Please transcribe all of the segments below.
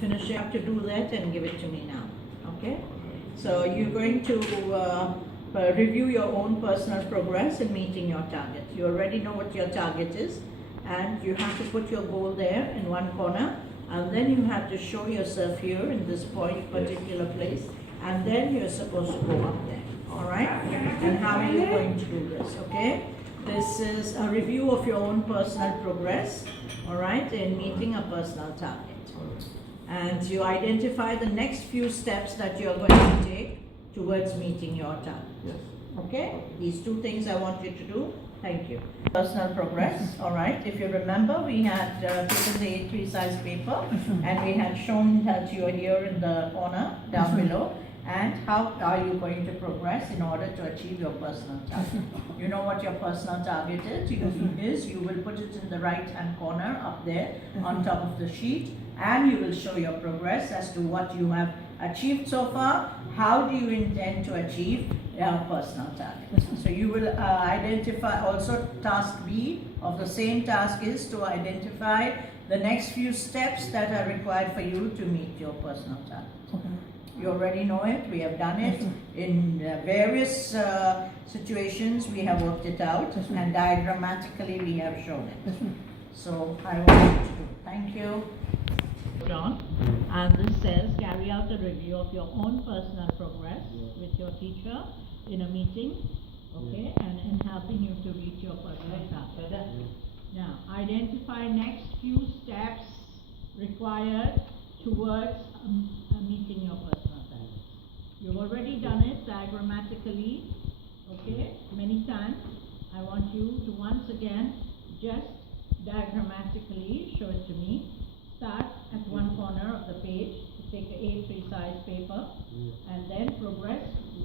finish, you have to do that and give it to me now. Okay? So you're going to review your own personal progress in meeting your target. You already know what your target is, and you have to put your goal there in one corner, and then you have to show yourself here in this particular place, and then you're supposed to go up there. All right? And how are you going to do this? Okay? This is a review of your own personal progress, all right, in meeting a personal target. And you identify the next few steps that you're going to take towards meeting your target. Yes. Okay? These two things I want you to do. Thank you. Personal progress, all right. If you remember, we had taken the A3 size paper and we had shown that you are here in the corner down below. And how are you going to progress in order to achieve your personal target? You know what your personal target is? You will put it in the right hand corner up there on top of the sheet, and you will show your progress as to what you have achieved so far. How do you intend to achieve your personal target? So you will identify also task B of the same task is to identify the next few steps that are required for you to meet your personal target. You already know it, we have done it in various situations, we have worked it out, and diagrammatically we have shown it. So I want you to do. Thank you. John, and this says carry out a review of your own personal progress with your teacher in a meeting, okay, and in helping you to reach your personal target. Now, identify next few steps required towards meeting your personal target. You've already done it diagrammatically, okay, many times. I want you to once again just diagrammatically show it to me. Start at one corner of the page, take an A3 size paper, and then progress,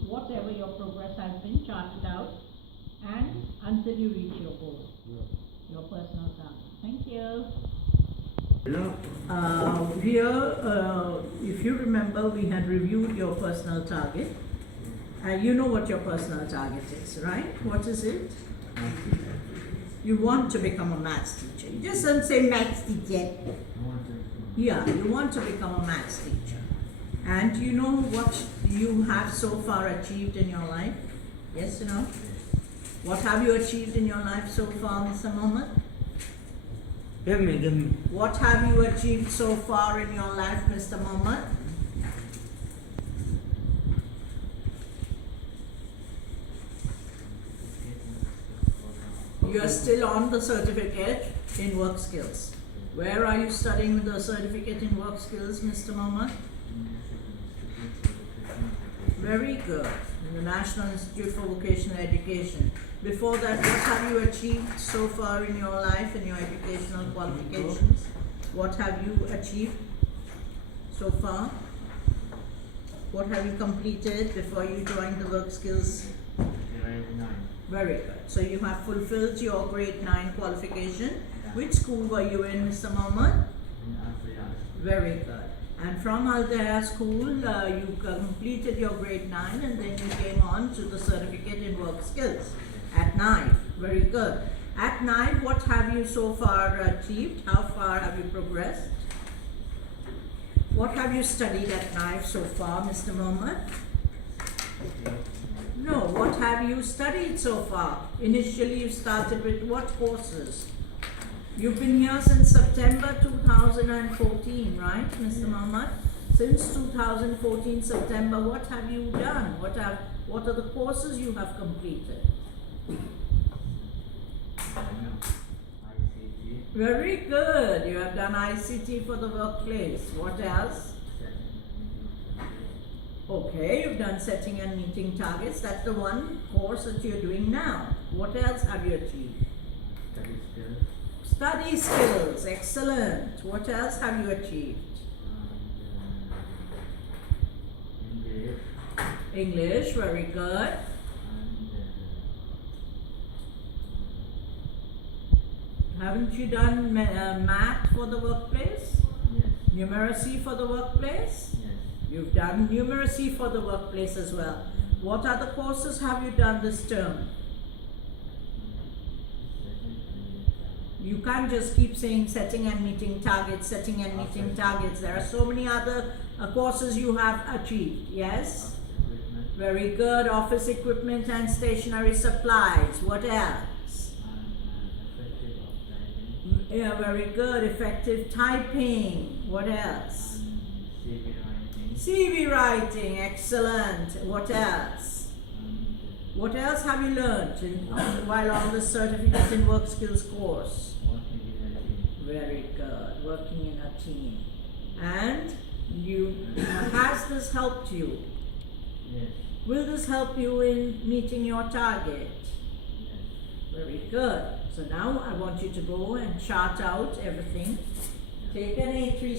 whatever your progress has been, chart it out, and until you reach your goal, your personal target. Thank you. Here, if you remember, we had reviewed your personal target. You know what your personal target is, right? What is it? You want to become a maths teacher. You just don't say maths teacher. Yeah, you want to become a maths teacher. And you know what you have so far achieved in your life? Yes or no? What have you achieved in your life so far, Mr. Mohammed? What have you achieved so far in your life, Mr. Mohammed? You are still on the certificate in work skills. Where are you studying the certificate in work skills, Mr. Mohammed? Very good. In the National Institute for Vocational Education. Before that, what have you achieved so far in your life, in your educational qualifications? What have you achieved so far? What have you completed before you joined the work skills? Grade 9. Very good. So you have fulfilled your grade 9 qualification. Which school were you in, Mr. Mohammed? In Al-Fayaz. Very good. And from Al-Daya school, you completed your grade 9 and then you came on to the certificate in work skills at 9. Very good. At 9, what have you so far achieved? How far have you progressed? What have you studied at 9 so far, Mr. Mohammed? No, what have you studied so far? Initially you started with what courses? You've been here since September 2014, right, Mr. Mohammed? Since 2014 September, what have you done? What are the courses you have completed? ICT. Very good. You have done ICT for the workplace. What else? Okay, you've done setting and meeting targets. That's the one course that you're doing now. What else have you achieved? Study skills. Study skills. Excellent. What else have you achieved? English. English. Very good. Haven't you done math for the workplace? Yes. Numeracy for the workplace? Yes. You've done numeracy for the workplace as well. What other courses have you done this term? You can't just keep saying setting and meeting targets, setting and meeting Okay. targets. There are so many other courses you have achieved. Yes? equipment, Very good. Office equipment and stationery supplies. What else? and effective of typing, Yeah, very good. Effective typing. What else? and CV writing, CV writing. Excellent. What else? and What else have you learned while on the certificate in work skills course? working in a team. Very good. Working in a team. And has this helped you? Yes, Will this help you in meeting your target? yes, Very good. So now I want you to go and chart out everything. Take an A3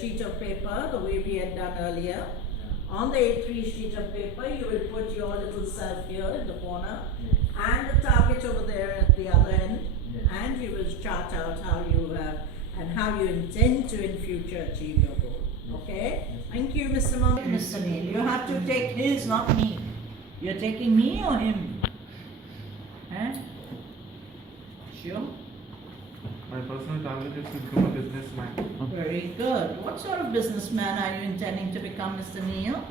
sheet of paper, the way we had done earlier. yeah, On the A3 sheet of paper, you will put your little self here in the corner yes, and the target over there at the other end. yes. And you will chart out how you have and how you intend to in future achieve your goal. Okay? Thank you, Mr. Mr. Neil. You have to take his, not me. You're taking me or him? Eh? Sure? My personal target is to become a businessman. Very good. What sort of businessman are you intending to become, Mr. Neil?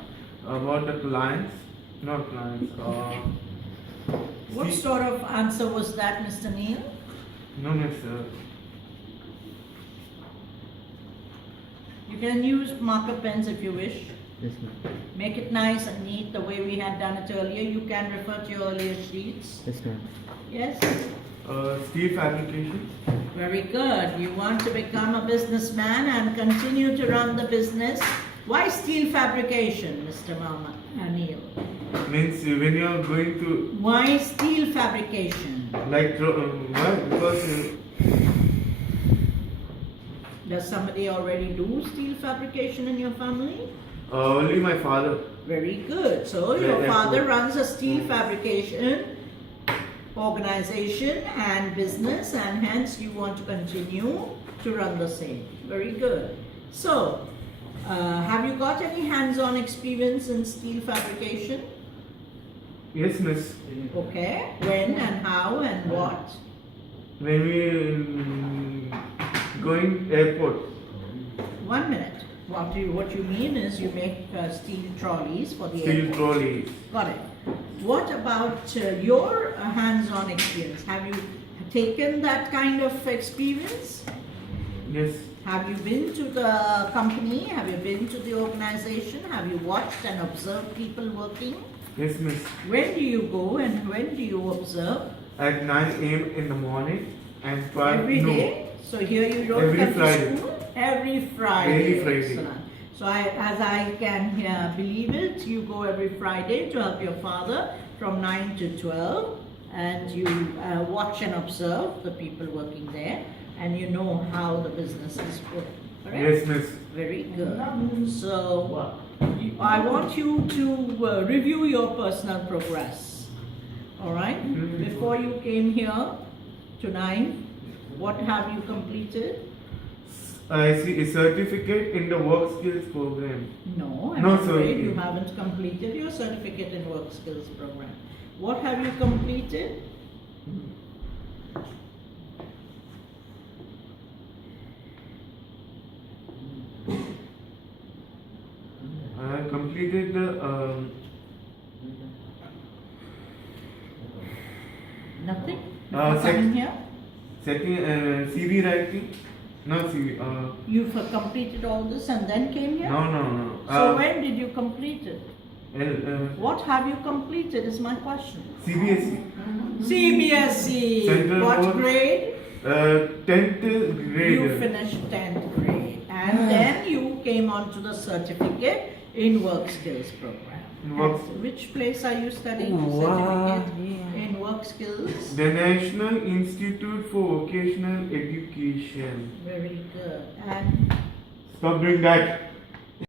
About the clients, not clients, What see- sort of answer was that, Mr. Neil? no, miss, You can use marker pens if you wish. Yes, ma'am. Make it nice and neat the way we had done it earlier. You can refer to your earlier sheets. Yes, ma'am. Yes? steel fabrication. Very good. You want to become a businessman and continue to run the business. Why steel fabrication, Mr. Mama Neil? Means when you are going to Why steel fabrication? like why? Because Does somebody already do steel fabrication in your family? only my father. Very good. So Yeah, your yeah, father cool. runs a steel fabrication organization and business, and hence you want to continue to run the same. Very good. So, have you got any hands-on experience in steel fabrication? Yes, miss. Okay. When and how and what? When we going airport. 1 minute. What you mean is you make steel trolleys for the Steel airport. trolleys. Got it. What about your hands-on experience? Have you taken that kind of experience? Yes. Have you been to the company? Have you been to the organization? Have you watched and observed people working? Yes, miss. When do you go and when do you observe? At 9 a.m. in the morning and 12 Every no. day? So here you don't Every come Friday. to school? Every Friday. Every Friday. Excellent. So as I can believe it, you go every Friday to help your father from 9 to 12, and you watch and observe the people working there, and you know how the business is working. Correct? Yes, miss. Very good. So I want you to review your personal progress. All right? Mhm. Before you came here tonight, what have you completed? I see a certificate in the work skills program. No, I'm No, afraid sir. you haven't completed your certificate in work skills program. What have you completed? I completed the Nothing? Uh, Before coming here? second CV writing. No CV. You've completed all this and then came here? No. So when did you complete it? L, What have you completed is my question. CBSE. CBSE. Central What Board. grade? 10th grade. You finished 10th grade. And then you came on to the certificate in work skills program. In work- At which place are you studying certificate in work skills? The National Institute for Vocational Education. Very good. And Stop doing that.